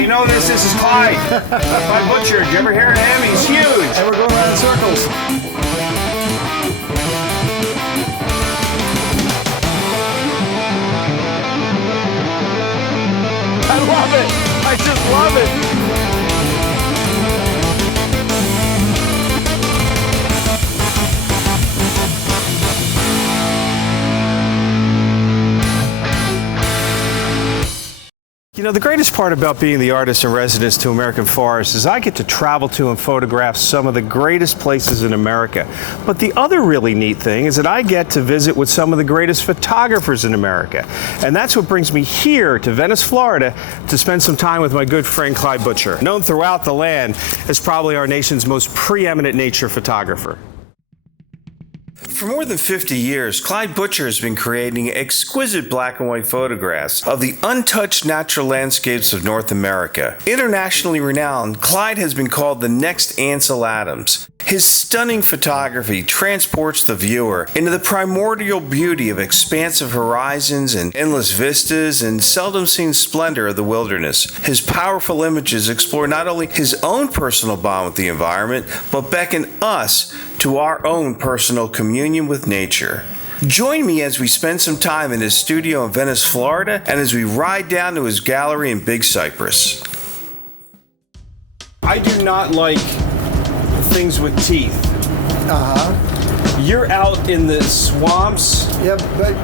you know this? This is Clyde. Clyde Butcher. Did you ever hear of him? He's huge. And we're going around in circles. I love it. I just love it. You know, the greatest part about being the artist in residence to American Forests is I get to travel to and photograph some of the greatest places in America. But the other really neat thing is that I get to visit with some of the greatest photographers in America. And that's what brings me here to Venice, Florida, to spend some time with my good friend Clyde Butcher, known throughout the land as probably our nation's most preeminent nature photographer. For more than 50 years, Clyde Butcher has been creating exquisite black and white photographs of the untouched natural landscapes of North America. Internationally renowned, Clyde has been called the next Ansel Adams. His stunning photography transports the viewer into the primordial beauty of expansive horizons and endless vistas and seldom seen splendor of the wilderness. His powerful images explore not only his own personal bond with the environment, but beckon us to our own personal communion with nature. Join me as we spend some time in his studio in Venice, Florida, and as we ride down to his gallery in Big Cypress. I do not like things with teeth. You're out in the swamps. Yeah, but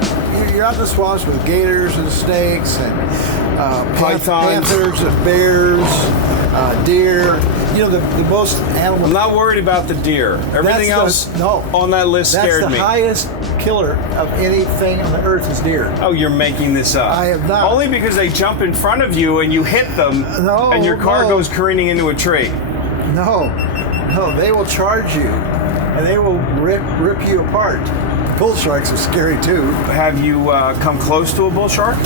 you're out in the swamps with gators and snakes and Pythons. panthers and bears, deer. You know, the most animals. I'm not worried about the deer. Everything else on that list scared me. That's the highest killer of anything on the earth is deer. Oh, you're making this up. I have not. Only because they jump in front of you and you hit them and your car goes careening into a tree. No, they will charge you and they will rip you apart. Bull sharks are scary too. Have you come close to a bull shark?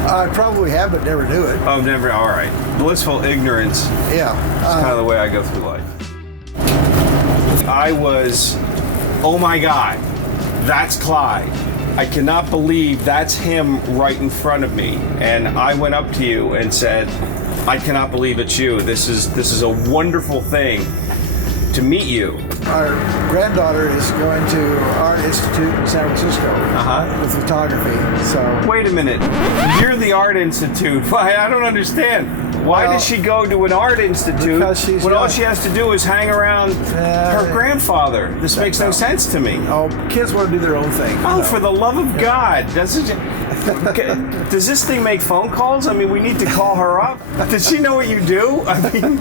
I probably have, but never knew it. Oh, never. All right. Blissful ignorance. Yeah. It's kind of the way I go through life. I was, oh my God, that's Clyde. I cannot believe that's him right in front of me. And I went up to you and said, I cannot believe it's you. This is a wonderful thing to meet you. Our granddaughter is going to Art Institute in San Francisco with photography. So wait a minute, you're the Art Institute. Why? I don't understand. Why does she go to an art institute when all she has to do is hang around her grandfather? This makes no sense to me. Oh, kids want to do their own thing. Oh, for the love of God! Does this thing make phone calls? I mean, we need to call her up. Does she know what you do? I mean,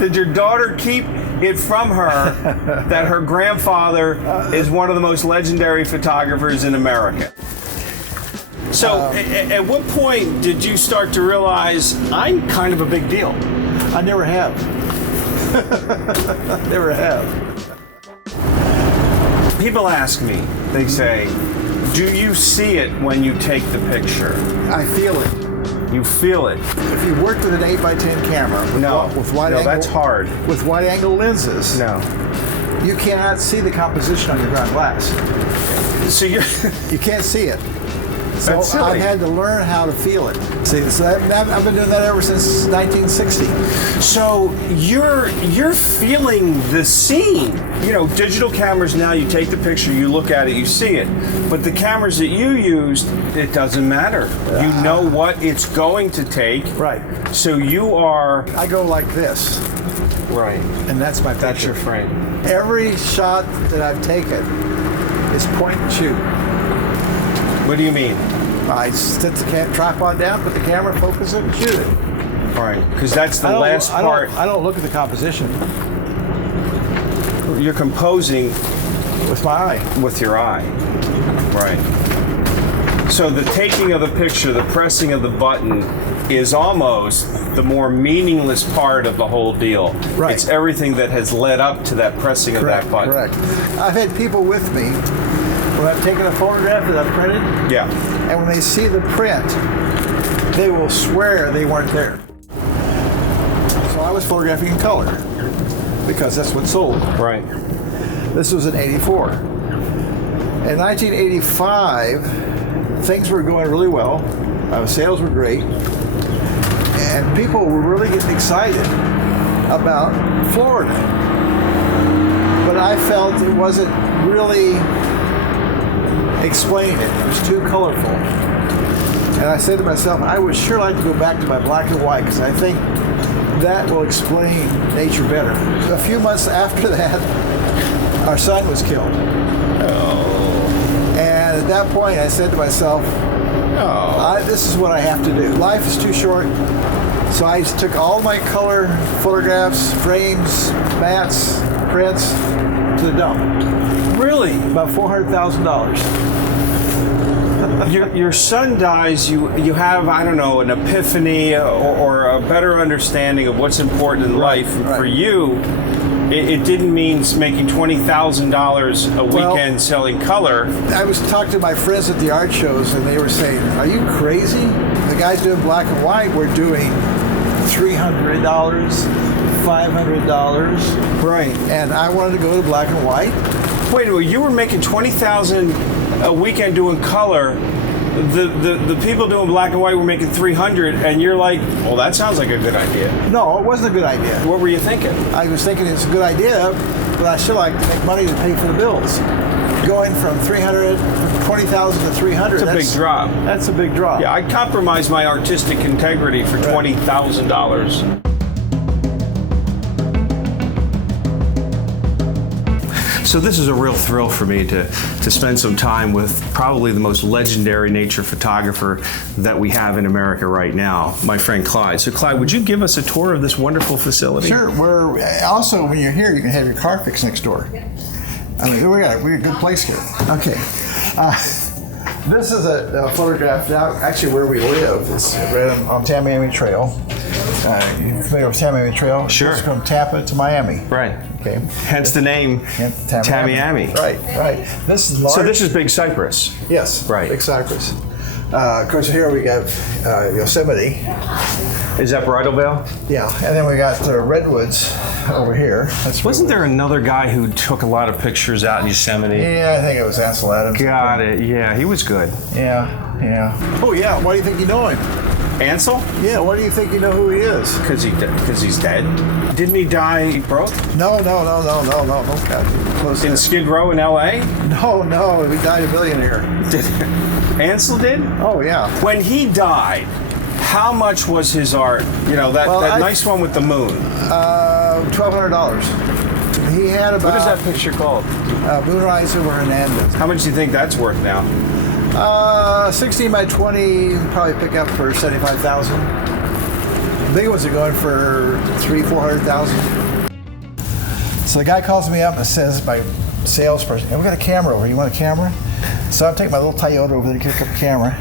did your daughter keep it from her that her grandfather is one of the most legendary photographers in America? So, at what point did you start to realize I'm kind of a big deal? I never have. Never have. People ask me, they say, do you see it when you take the picture? I feel it. You feel it. If you worked with an 8x10 camera with wide angle, that's hard. With wide angle lenses, you cannot see the composition on your ground glass. So you can't see it. So That's silly. I've had to learn how to feel it. See, so I've been doing that ever since 1960. So you're feeling the scene. You know, digital cameras now, you take the picture, you look at it, you see it. But the cameras that you used, it doesn't matter. You know what it's going to take. Right. So you are... I go like this. Right. And that's my picture. That's your frame. Every shot that I've taken is point and shoot. What do you mean? I set the tripod down, put the camera, focus it, and shoot it. All right, because that's the last part. I don't look at the composition. You're composing with my eye. With your eye. Right. So the taking of the picture, the pressing of the button is almost the more meaningless part of the whole deal. Right. It's everything that has led up to that pressing of that button. Correct. I've had people with me when I've taken a photograph that I've printed. Yeah. And when they see the print, they will swear they weren't there. So I was photographing in color because that's what sold. Right. This was in '84. In 1985, things were going really well. Sales were great. And people were really getting excited about Florida. But I felt it wasn't really explaining it. It was too colorful. And I said to myself, I would sure like to go back to my black and white because I think that will explain nature better. A few months after that, our son was killed. And at that point, I said to myself, this is what I have to do. Life is too short. So I took all my color photographs, frames, mats, prints to the dump. Really? About $400,000. Your son dies, you have, I don't know, an epiphany or a better understanding of what's important in life. And for you, it didn't mean making $20,000 a weekend selling color. I was talking to my friends at the art shows, and they were saying, are you crazy? The guys doing black and white were doing $300, $500. Right. And I wanted to go to black and white. Wait a minute, you were making $20,000 a weekend doing color. The people doing black and white were making $300, and you're like, well, that sounds like a good idea. No, it wasn't a good idea. What were you thinking? I was thinking it's a good idea, but I still like to make money to pay for the bills. Going from $20,000 to $300. That's a big drop. That's a big drop. Yeah, I compromised my artistic integrity for $20,000. So this is a real thrill for me to spend some time with probably the most legendary nature photographer that we have in America right now, my friend Clyde. So Clyde, would you give us a tour of this wonderful facility? Sure. We're also, when you're here, you can have your car fixed next door. I mean, we got a good place here. Okay. This is a photograph now, actually where we live. It's right on Tamiami Trail. You familiar with Tamiami Trail? Sure. It's from Tampa to Miami. Right. Okay. Hence the name Tamiami. Right. This is large. So this is Big Cypress. Yes. Right. Big Cypress. Of course, here we got Yosemite. Is that Bridal Veil? Yeah, and then we got the redwoods over here. Wasn't there another guy who took a lot of pictures out in Yosemite? Yeah, I think it was Ansel Adams. Got it. Yeah, he was good. Yeah. Oh yeah. Why do you think you know him? Ansel? Yeah. Why do you think you know who he is? Because he's dead. Didn't he die broke? No. God. Close In Skid Row in L.A.? No. He died a billionaire. Ansel did? Oh yeah. When he died, how much was his art? You know, that nice one with the moon. $1,200. He had about. What is that picture called? Moonrise over Hernandez. How much do you think that's worth now? 16 by 20, probably pick up for $75,000. The big ones are going for $300,000-$400,000. So the guy calls me up and says, my salesperson, hey, we got a camera over. You want a camera? So I take my little Toyota over there to pick up a camera.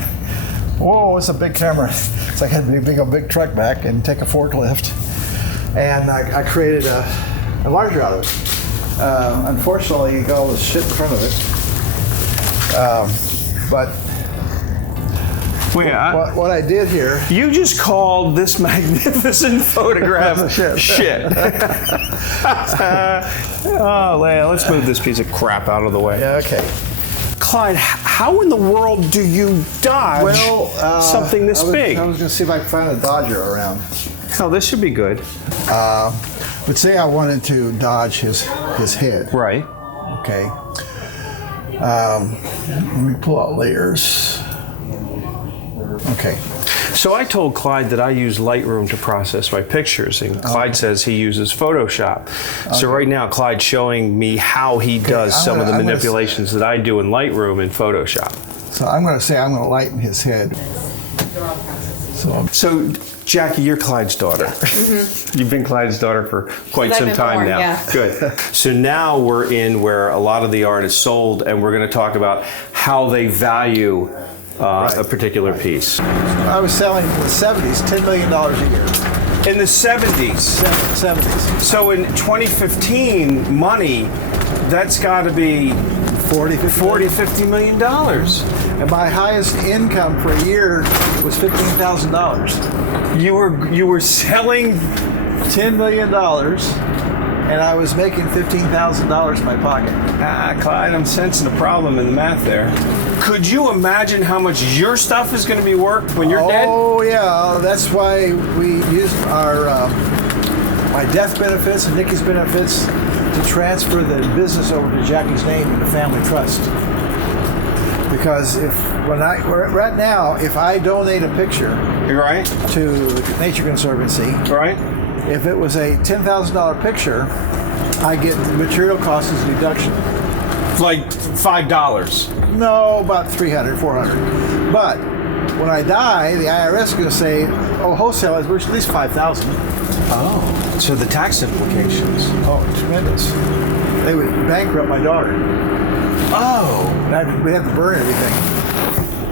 Whoa, it's a big camera. It's like I had a big truck back and take a forklift. And I created a larger out of it. Unfortunately, you got all this shit in front of it. But what I did here... You just called this magnificent photograph shit. Oh, Leia, let's move this piece of crap out of the way. Yeah, okay. Clyde, how in the world do you dodge something this big? I was going to see if I could find a Dodger around. Oh, this should be good. But say I wanted to dodge his head. Right. Okay. Let me pull out layers. Okay. So I told Clyde that I use Lightroom to process my pictures, and Clyde says he uses Photoshop. So right now, Clyde's showing me how he does some of the manipulations that I do in Lightroom and Photoshop. So I'm going to say I'm going to lighten his head. So Jackie, you're Clyde's daughter. Mm-hmm. You've been Clyde's daughter for quite some time now. Yeah. Good. So now we're in where a lot of the art is sold, and we're going to talk about how they value a particular piece. I was selling in the 70s $10 million a year. In the 70s? 70s. So in 2015 money, that's got to be $50 million. And my highest income per year was $15,000. You were selling $10 million, and I was making $15,000 in my pocket. Clyde, I'm sensing a problem in the math there. Could you imagine how much your stuff is going to be worth when you're dead? Oh yeah, that's why we used our my death benefits and Nikki's benefits to transfer the business over to Jackie's name in the family trust. Because right now, if I donate a picture Right. to the Nature Conservancy, Right. if it was a $10,000 picture, I get the material costs as a deduction. Like $5. No, about 300, 400. But when I die, the IRS is going to say, oh, wholesale is worth at least 5,000. Oh, so the tax implications. Oh, tremendous. They would bankrupt my daughter. Oh. And we'd have to burn everything.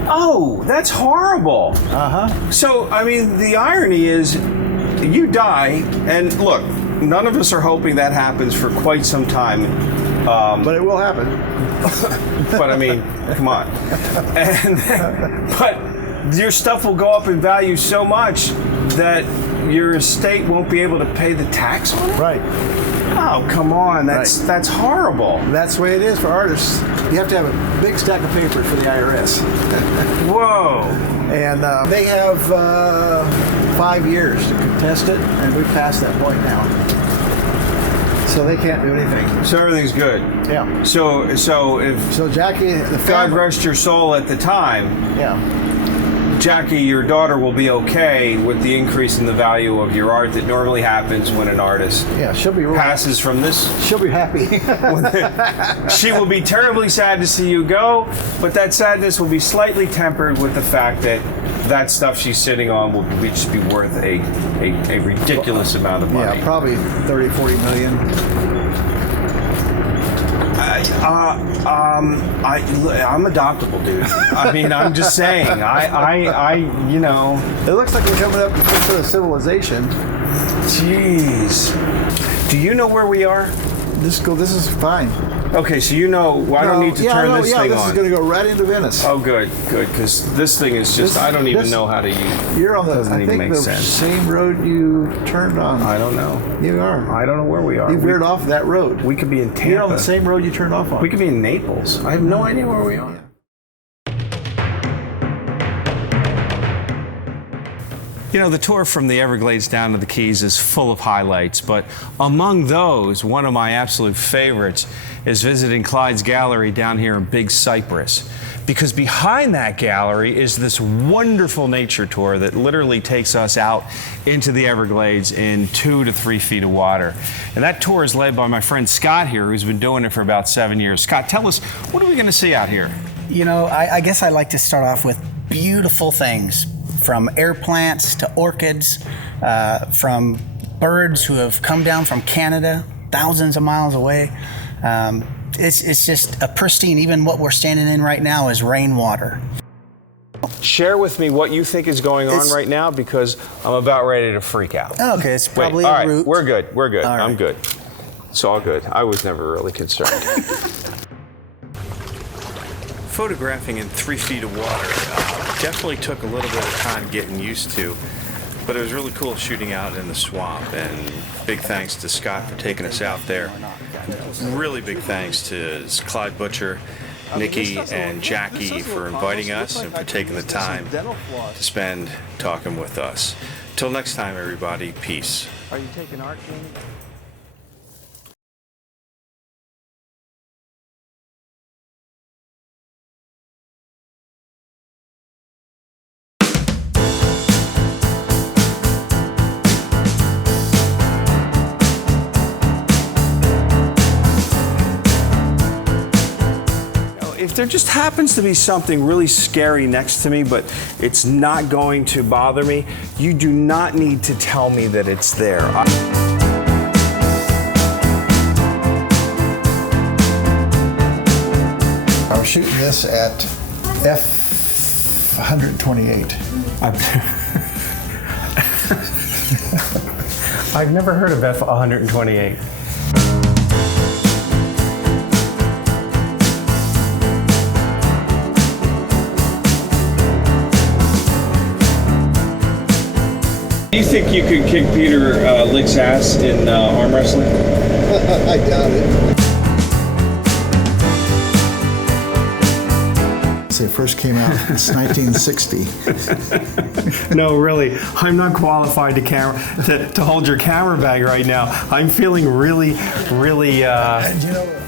Oh, that's horrible. Uh-huh. So, I mean, the irony is you die, and look, none of us are hoping that happens for quite some time. But it will happen. But I mean, come on. But your stuff will go up in value so much that your estate won't be able to pay the tax on it? Right. Oh, come on. That's horrible. That's the way it is for artists. You have to have a big stack of papers for the IRS. Whoa. And they have 5 years to contest it, and we've passed that point now. So they can't do anything. So everything's good. Yeah. So if So Jackie, the God family, rest your soul at the time, yeah. Jackie, your daughter will be okay with the increase in the value of your art that normally happens when an artist Yeah, she'll be passes from this. She'll be happy. She will be terribly sad to see you go, but that sadness will be slightly tempered with the fact that that stuff she's sitting on will just be worth a ridiculous amount of money. Yeah, probably 30, 40 million. I'm adoptable, dude. I mean, I'm just saying. You know. It looks like we're coming up to some sort of civilization. Jeez. Do you know where we are? This is fine. Okay, so you know, I don't need to turn this thing this on. is going to go right into Venice. Oh, good, because this thing is just, I don't even know how to use. You're on the, Doesn't I even think, make the sense. same road you turned on. I don't know. You are. I don't know where we are. You veered off that road. We could be in Tampa. You're on the same road you turned off on. We could be in Naples. I have no idea where we are. You know, the tour from the Everglades down to the Keys is full of highlights, but among those, one of my absolute favorites is visiting Clyde's gallery down here in Big Cypress. Because behind that gallery is this wonderful nature tour that literally takes us out into the Everglades in 2 to 3 feet of water. And that tour is led by my friend Scott here, who's been doing it for about 7 years. Scott, tell us, what are we going to see out here? You know, I guess I like to start off with beautiful things, from air plants to orchids, from birds who have come down from Canada, thousands of miles away. It's just a pristine, even what we're standing in right now is rainwater. Share with me what you think is going on right now, because I'm about ready to freak out. Okay, it's probably all a right, root. We're good. We're good. All I'm right. good. It's all good. I was never really concerned. Photographing in 3 feet of water definitely took a little bit of time getting used to, but it was really cool shooting out in the swamp, and big thanks to Scott for taking us out there. Really big thanks to Clyde Butcher, Nikki, and Jackie for inviting us and for taking the time to spend talking with us. Till next time, everybody, peace. Are you taking art, Jamie? If there just happens to be something really scary next to me, but it's not going to bother me, you do not need to tell me that it's there. I was shooting this at F128. I've never heard of F128. Do you think you could kick Peter Lick's ass in arm wrestling? I doubt it. See, first came out. It's 1960. No, really, I'm not qualified to hold your camera bag right now. I'm feeling really, really. And you know,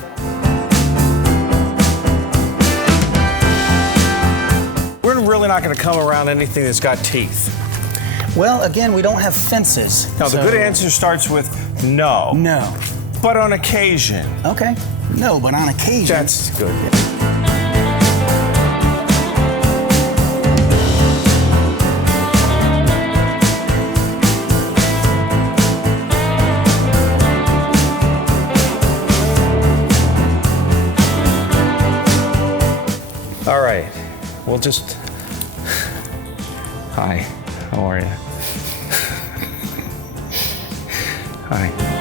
We're really not going to come around anything that's got teeth. Well, again, we don't have fences. Now, the so- good answer starts with no. No. But on occasion. Okay. No, but on occasion. That's good. All right. We'll just. Hi. How are you? Hi.